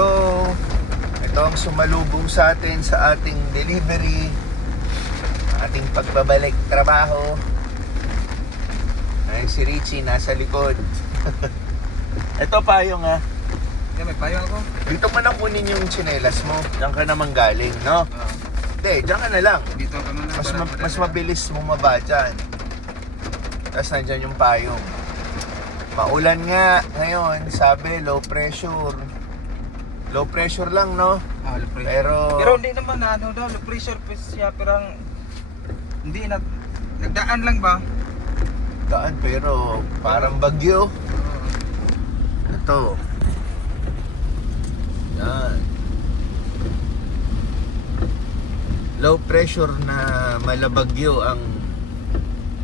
go! Ito ang sumalubong sa atin sa ating delivery, ating pagbabalik trabaho. Ay, si Richie nasa likod. Ito payong ha. May payong ako. Dito mo na kunin yung tsinelas mo. Diyan ka naman galing, no? Hindi, diyan ka na lang. Dito ka muna. Mas mabilis bumaba dyan. Tapos nandyan yung payong. Maulan nga ngayon, sabi low pressure. Low pressure lang, no? Low pressure. Pero hindi naman ano daw, low pressure siya, pero hindi na nagdaan lang ba? daan, pero parang bagyo. Ito. Yan. Low pressure na malabagyo ang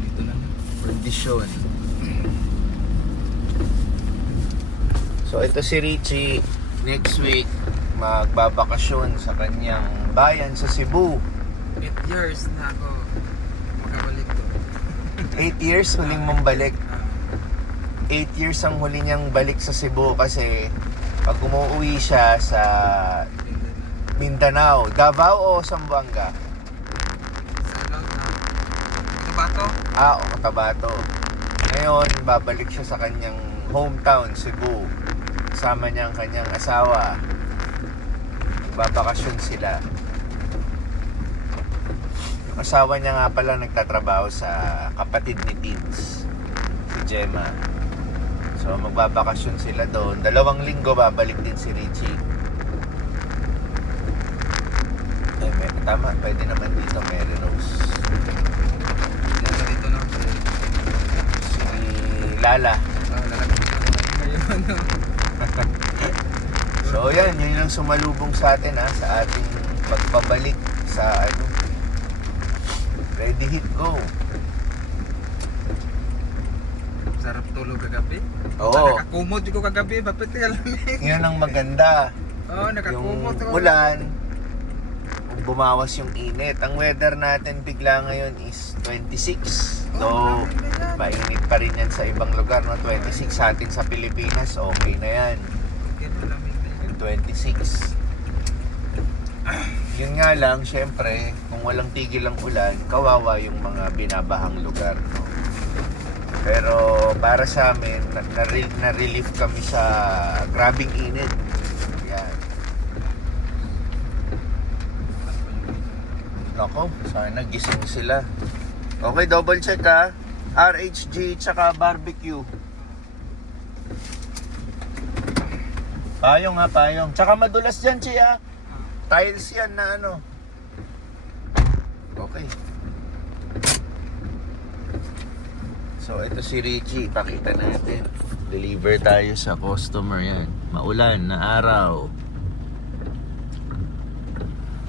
Dito na. kondisyon. So ito si Richie, next week magbabakasyon sa kanyang bayan sa Cebu. 8 years na ako makabalik to. 8 years huling mong balik. 8 years ang huli niyang balik sa Cebu kasi pag umuwi siya sa Mindanao, Davao o Zamboanga? Sa ano na? Cotabato? O Cotabato. Ngayon, babalik siya sa kanyang hometown, Cebu. Kasama niya ang kanyang asawa. Magbabakasyon sila. Yung asawa niya nga pala nagtatrabaho sa kapatid ni Teens, si Gemma. So magbabakasyon sila doon. 2 linggo babalik din si Richie. Tama, pwede naman dito Mary Rose. Dito na. Si Lala. So yan, yun yung sumalubong sa atin sa ating pagbabalik sa Ready Hit Go. Sarap tulog kagabi. Oo. Nakakumot ko kagabi, bakit ka lamig? Yun ang maganda. Nakakumot Yung ako. ulan, bumawas yung init. Ang weather natin bigla ngayon is 26. Though, mainit pa rin yan sa ibang lugar, no? 26 sa atin sa Pilipinas, okay na yan. Yung 26. Yun nga lang, syempre, kung walang tigil ang ulan, kawawa yung mga binabahang lugar, no? Pero para sa amin, na-relief kami sa grabing init. Yan. Nako, sana gising sila. Okay, double check ha. RHG tsaka barbecue. Payong ha, payong. Tsaka madulas dyan, Chia. Tiles yan na ano. Okay. So, ito si Richie. Pakita natin. Deliver tayo sa customer yan. Maulan na araw.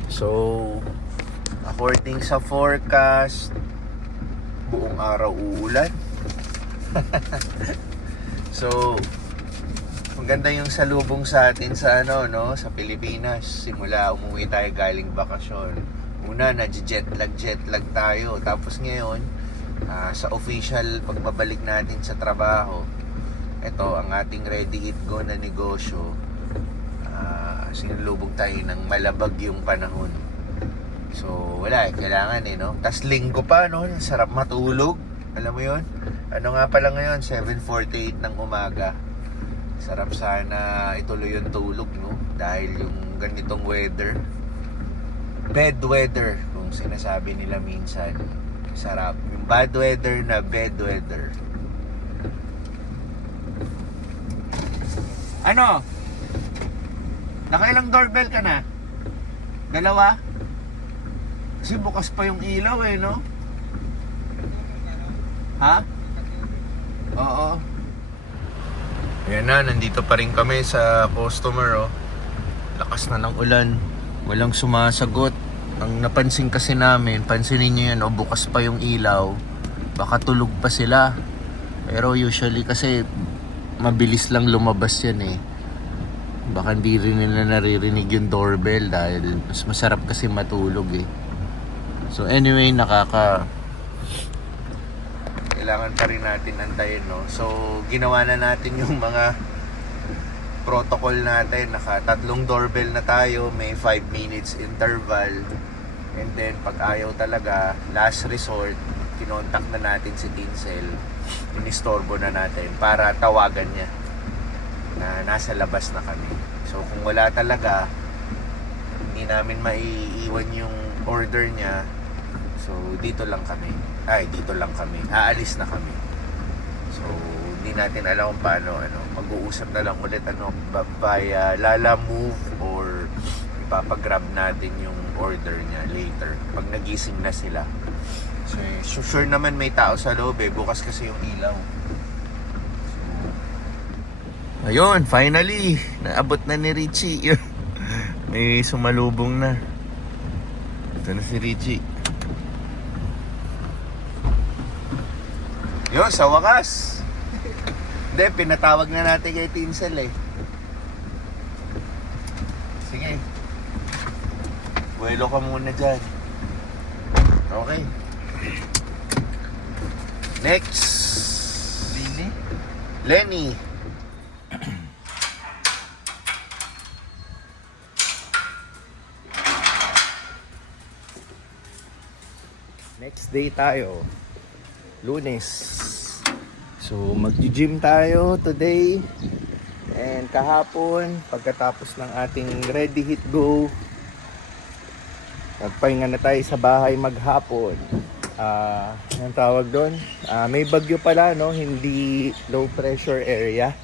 So, according sa forecast, buong araw uulan. So, maganda yung salubong sa atin sa sa Pilipinas. Simula umuwi tayo galing bakasyon. Una, jet lag tayo. Tapos ngayon, sa official pagbabalik natin sa trabaho, ito ang ating Ready Hit Go na negosyo. Sinulubog tayo ng malabag yung panahon. So wala kailangan no. Tas linggo pa sarap matulog. Alam mo yon? Ano nga pala ngayon, 7:48 ng umaga. Sarap sana ituloy yung tulog, no? Dahil yung ganitong weather, bad weather kung sinasabi nila minsan. Sarap. Yung bad weather na bad weather. Ano? Nakailang doorbell ka na? 2? Kasi bukas pa yung ilaw no? Ha? Oo. Ayan na, nandito pa rin kami sa customer Lakas na ng ulan. Walang sumasagot. Ang napansin kasi namin, pansinin nyo yan bukas pa yung ilaw. Baka tulog pa sila. Pero usually kasi mabilis lang lumabas yan Baka hindi rin nila naririnig yung doorbell dahil mas masarap kasi matulog So anyway, kailangan pa rin natin antayin So ginawa na natin yung mga protocol natin, naka 3 doorbell na tayo, may 5 minutes interval. And then pag ayaw talaga, last resort, kinontak na natin si Tinsel, inistorbo na natin para tawagan niya na nasa labas na kami. So kung wala talaga, hindi namin maiiwan yung order niya. So dito lang kami. Aalis na kami. So hindi natin alam kung paano, mag-uusap na lang ulit via Lala Move or ipapagrab natin yung order niya later pag nagising na sila. So sure naman may tao sa loob bukas kasi yung ilaw. So, ayun, finally naabot na ni Richie. May sumalubong na. Ito na si Richie. Yun, sa wakas. Hindi, pinatawag na natin kay Tinsel Sige. Buwelo ka muna dyan. Okay. Next. Lenny. Next day tayo. Lunes. So mag-gym tayo today. And kahapon, pagkatapos ng ating ready hit go, nagpahinga na tayo sa bahay maghapon. Anong tawag doon? May bagyo pala, no? Hindi low pressure area.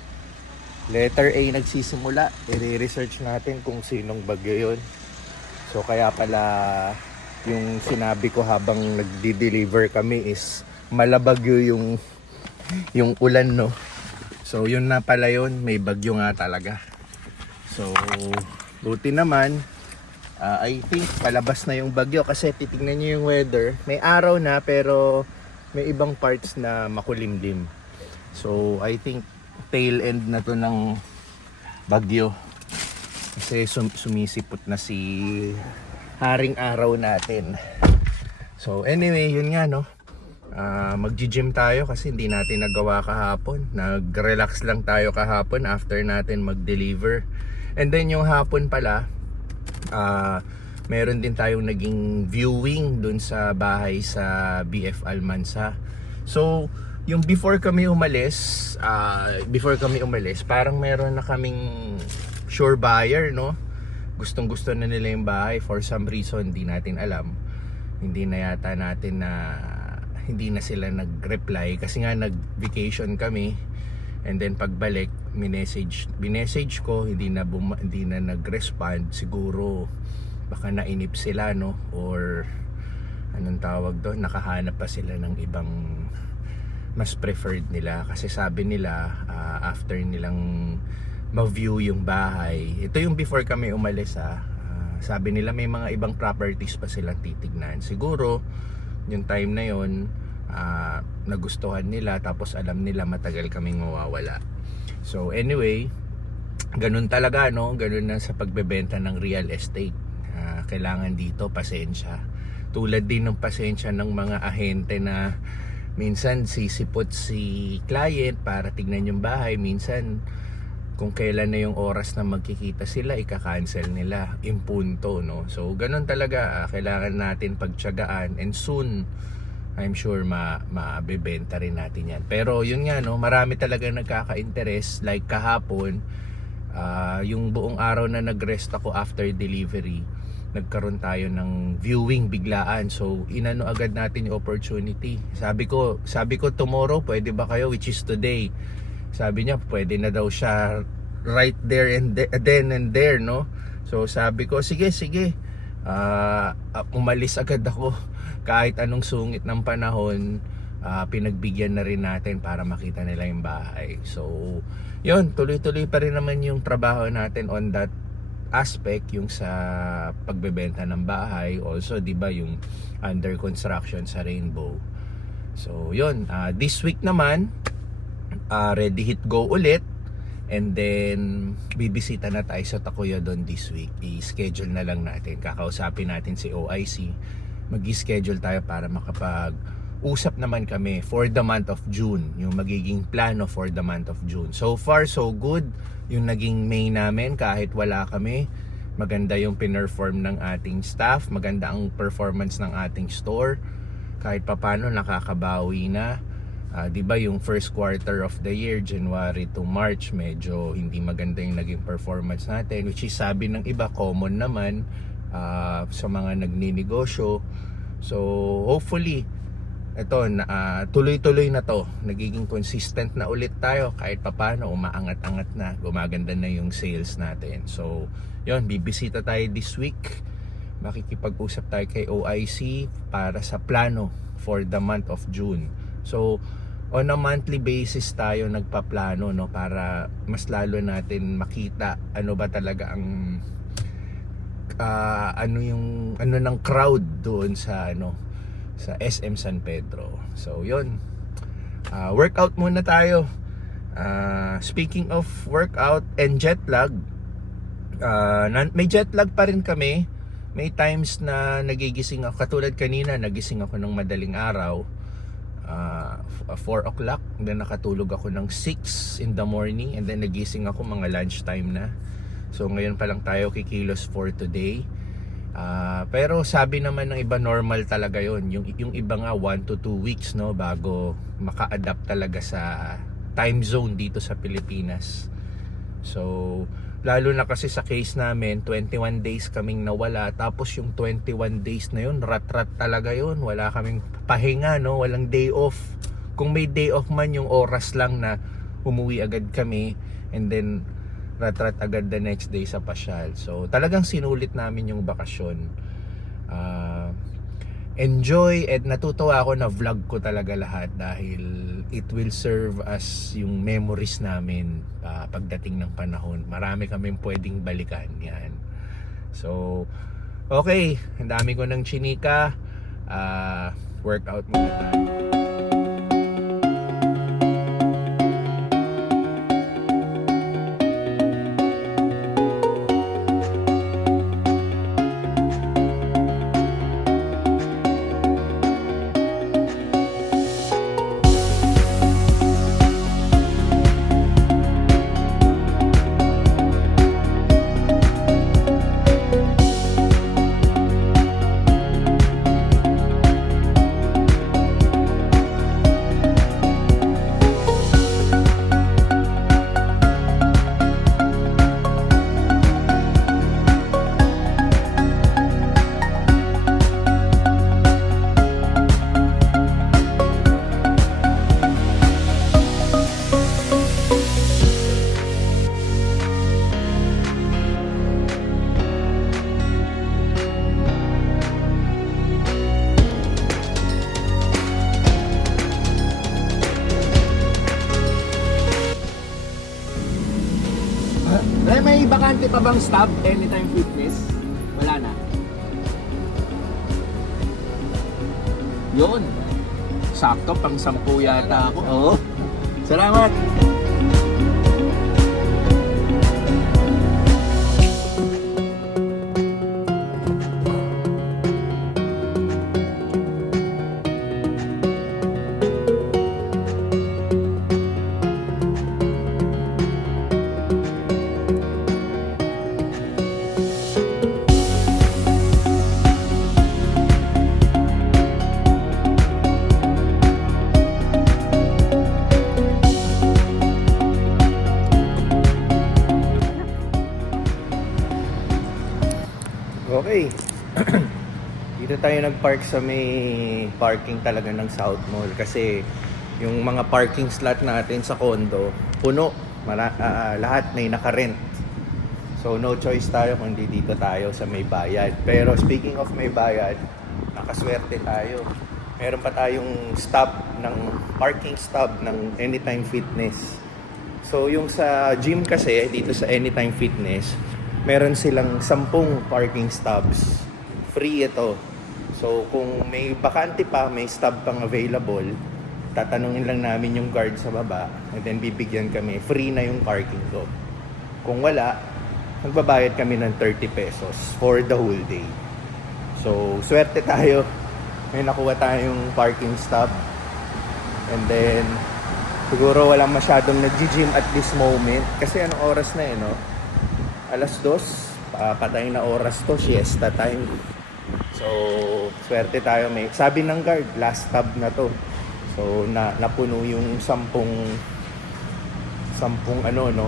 Letter A nagsisimula. I-research natin kung sinong bagyo yun. So kaya pala yung sinabi ko habang nagdi-deliver kami is malabagyo yung ulan, no? So yun na pala yun, may bagyo nga talaga. So buti naman, I think palabas na yung bagyo kasi titignan nyo yung weather. May araw na pero may ibang parts na makulimlim. So I think tail end na to ng bagyo. Kasi sumisipot na si haring araw natin. So anyway, yun nga, no? Mag-gym tayo kasi hindi natin nagawa kahapon. Nag-relax lang tayo kahapon after natin mag-deliver. And then yung hapon pala, meron din tayong naging viewing dun sa bahay sa BF Almansa. So yung before kami umalis, parang meron na kaming sure buyer, no? Gustong gusto na nila yung bahay. For some reason, hindi natin alam. Hindi na yata natin hindi na sila nag-reply kasi nga nag-vacation kami. And then pagbalik, binessage ko, hindi na nag-respond. Siguro baka nainip sila, no? Or anong tawag doon, nakahanap pa sila ng ibang mas preferred nila. Kasi sabi nila, after nilang ma-view yung bahay, ito yung before kami umalis, sabi nila may mga ibang properties pa silang titignan. Siguro yung time na yon, nagustuhan nila, tapos alam nila matagal kaming mawawala. So anyway, ganun talaga, no? Ganun na sa pagbebenta ng real estate. Kailangan dito pasensya. Tulad din ng pasensya ng mga ahente na minsan sisipot si client para tignan yung bahay. Minsan kung kailan na yung oras na magkikita sila, ika-cancel nila in punto, no? So ganun talaga, kailangan natin pagtiyagaan, and soon I'm sure mabebenta rin natin yan. Pero yun nga, no, marami talaga nagkaka-interest. Like kahapon, yung buong araw na nag-rest ako after delivery, nagkaroon tayo ng viewing biglaan. So inano agad natin yung opportunity. Sabi ko tomorrow pwede ba kayo, which is today. Sabi niya pwede na daw siya right there and then and there, no? So sabi ko sige, umalis agad ako. Kahit anong sungit ng panahon, pinagbigyan na rin natin para makita nila yung bahay. So yun, tuloy-tuloy pa rin naman yung trabaho natin on that aspect, yung sa pagbebenta ng bahay. Also, di ba, yung under construction sa Rainbow. So yun, this week naman, ready hit go ulit, and then bibisita na tayo sa Tacuyodon this week. I-schedule na lang natin, kakausapin natin si OIC, mag-schedule tayo para makapag usap naman kami for the month of June, yung magiging plano for the month of June. So far, so good. Yung naging May namin, kahit wala kami, maganda yung pinerform ng ating staff, maganda ang performance ng ating store. Kahit papano nakakabawi na. 'Di ba yung first quarter of the year, January to March, medyo hindi maganda yung naging performance natin, which is sabi ng iba common naman sa mga nagninegosyo. So hopefully ito tuloy-tuloy na to, nagiging consistent na ulit tayo, kahit papano umaangat-angat na, gumaganda na yung sales natin. So yun, bibisita tayo this week, makikipag-usap tayo kay OIC para sa plano for the month of June. So on a monthly basis tayo nagpaplano, no, para mas lalo natin makita ano ba talaga ang ano ng crowd doon sa sa SM San Pedro. So yun, workout muna tayo. Speaking of workout and jet lag, may jet lag pa rin kami. May times na nagigising ako, katulad kanina, nagising ako ng madaling araw, 4 o'clock, then nakatulog ako ng 6 in the morning, and then nagising ako mga lunchtime na. So ngayon pa lang tayo kikilos for today. Pero sabi naman ng iba, normal talaga yon. Yung iba nga 1 to 2 weeks, no, bago maka-adapt talaga sa time zone dito sa Pilipinas. So lalo na kasi sa case namin, 21 days kaming nawala, tapos yung 21 days na yun, rat-rat talaga yun. Wala kaming pahinga, no, walang day off. Kung may day off man, yung oras lang na umuwi agad kami, and then rat-rat agad the next day sa pasyal. So talagang sinulit namin yung bakasyon. Enjoy, at natutuwa ako na vlog ko talaga lahat, dahil it will serve as yung memories namin pagdating ng panahon. Marami kaming pwedeng balikan yan. So okay, ang dami ko ng chinika. Workout muna tayo. May bakante pa bang stop Anytime Fitness? Wala na. Yun. Sakto, pang 10 yata ako. Oo. Salamat. Okay. Dito tayo nag-park sa may parking talaga ng South Mall, kasi yung mga parking slot natin sa condo puno. Lahat may naka-rent. So no choice tayo kundi dito tayo sa may bayad. Pero speaking of may bayad, nakaswerte tayo. Meron pa tayong stop ng parking stop ng Anytime Fitness. So yung sa gym kasi dito sa Anytime Fitness, meron silang 10 parking stops. Free ito. So kung may bakante pa, may stop pang available, tatanungin lang namin yung guard sa baba, and then bibigyan kami. Free na yung parking to. Kung wala, magbabayad kami ng 30 pesos for the whole day. So swerte tayo. may nakuha tayong parking stop. And then, siguro walang masyadong nag-gym at this moment. Kasi anong oras na no? 2:00. Patay na oras to, siesta time. So, swerte tayo. Sabi ng guard, last stop na to. So, napuno yung 10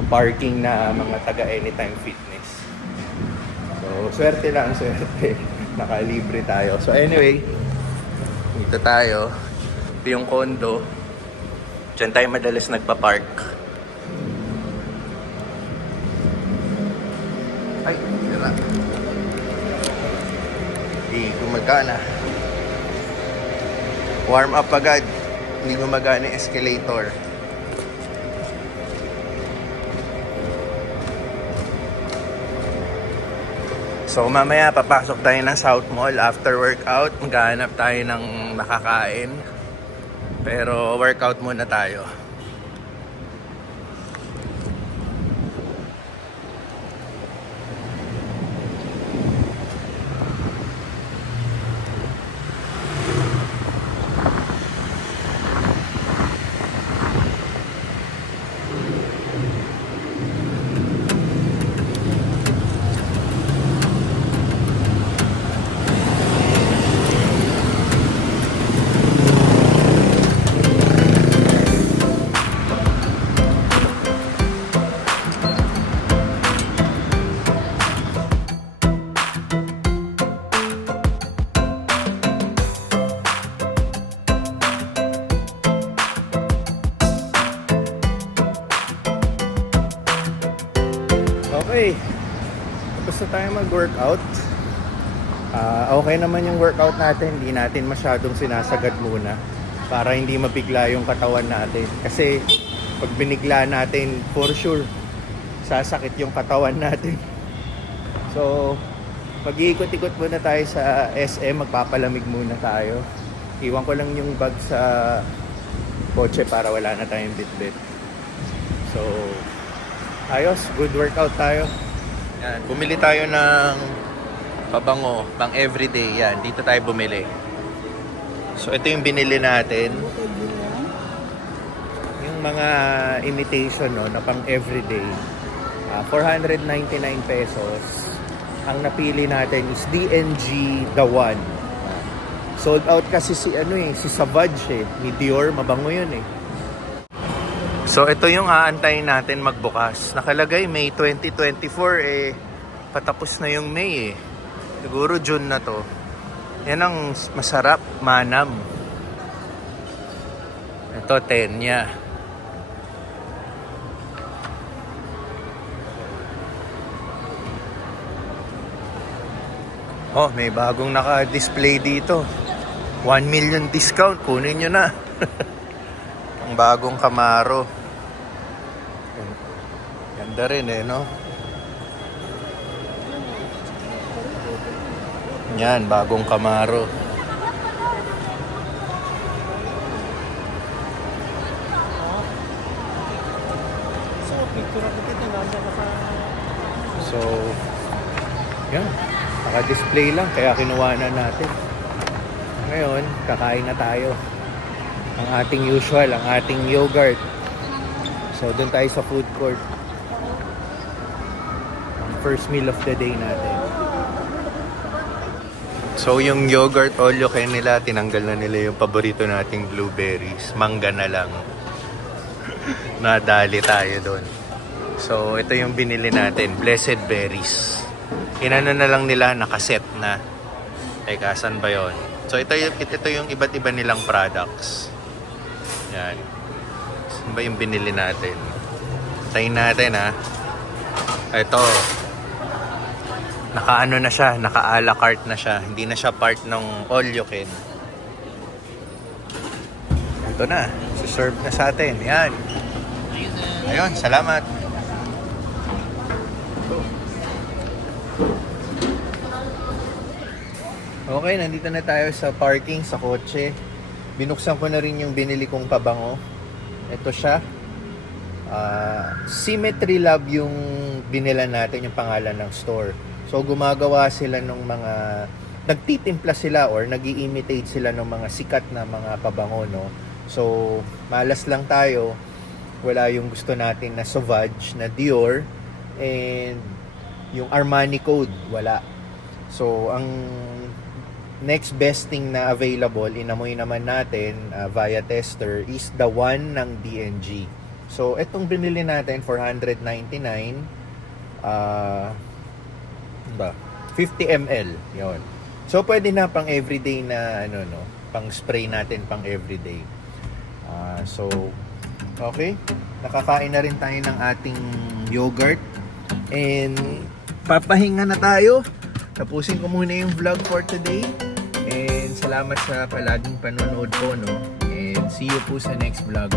parking na mga taga Anytime Fitness. So, swerte lang, swerte. Nakalibre tayo. So, anyway, dito tayo. Ito yung condo. Diyan tayo madalas nagpa-park. Ay, tira. Hindi gumagana. Warm up agad. Hindi gumagana yung escalator. So mamaya papasok tayo ng South Mall after workout. Maghahanap tayo ng makakain. Pero workout muna tayo. Okay, tapos na tayo mag-workout. Okay naman yung workout natin. Hindi natin masyadong sinasagad muna para hindi mabigla yung katawan natin. Kasi pag binigla natin, for sure, sasakit yung katawan natin. So, mag-iikot-ikot muna tayo sa SM. Magpapalamig muna tayo. Iwan ko lang yung bag sa kotse para wala na tayong bitbit. So, ayos, good workout tayo. Yan, bumili tayo ng pabango, pang everyday. Yan, dito tayo bumili. So, ito yung binili natin. Yung mga imitation, no, na pang everyday. 499 pesos. Ang napili natin is DNG The One. Sold out kasi si Savage ni Dior, mabango yun So ito yung aantayin natin magbukas. Nakalagay May 2024 patapos na yung May Siguro June na to. Yan ang masarap, manam. Ito Tenya. Oh, may bagong naka-display dito. 1 million discount, kunin nyo na. Ang bagong Camaro. Ganda rin no? Yan, bagong Camaro. So, yan. Naka-display lang, kaya kinuha na natin. Ngayon, kakain na tayo. Ang ating usual, ang ating yogurt. So, doon tayo sa food court. Ang first meal of the day natin. So, yung yogurt all you can nila, tinanggal na nila yung paborito nating blueberries. Mangga na lang. Nadali tayo doon. So, ito yung binili natin. Blessed berries. Inano na lang nila, nakaset na. Teka, saan ba yun? So, ito yung iba't iba nilang products. Yan. Saan ba yung binili natin? Tayin natin, ha. Ito. Naka-ano na siya, naka-a la carte na siya. Hindi na siya part ng all you can. Ito na. Serve na sa atin. Yan. Ayun, salamat. Okay, nandito na tayo sa parking sa kotse. Binuksan ko na rin yung binili kong pabango. Ito siya. Symmetry Lab yung binila natin, yung pangalan ng store. So gumagawa sila ng mga nagtitimpla sila or nag-i-imitate sila ng mga sikat na mga pabango, no? So, malas lang tayo. Wala yung gusto natin na Sauvage, na Dior, and yung Armani Code, wala. So, ang next best thing na available, inamoy naman natin via tester, is the one ng D&G. So, itong binili natin for 199, ba? 50 ml, yon. So, pwede na pang everyday na, pang spray natin pang everyday. So, okay. Nakakain na rin tayo ng ating yogurt. And, papahinga na tayo. Tapusin ko muna yung vlog for today. And salamat sa palaging panonood ko, no? And see you po sa next vlog.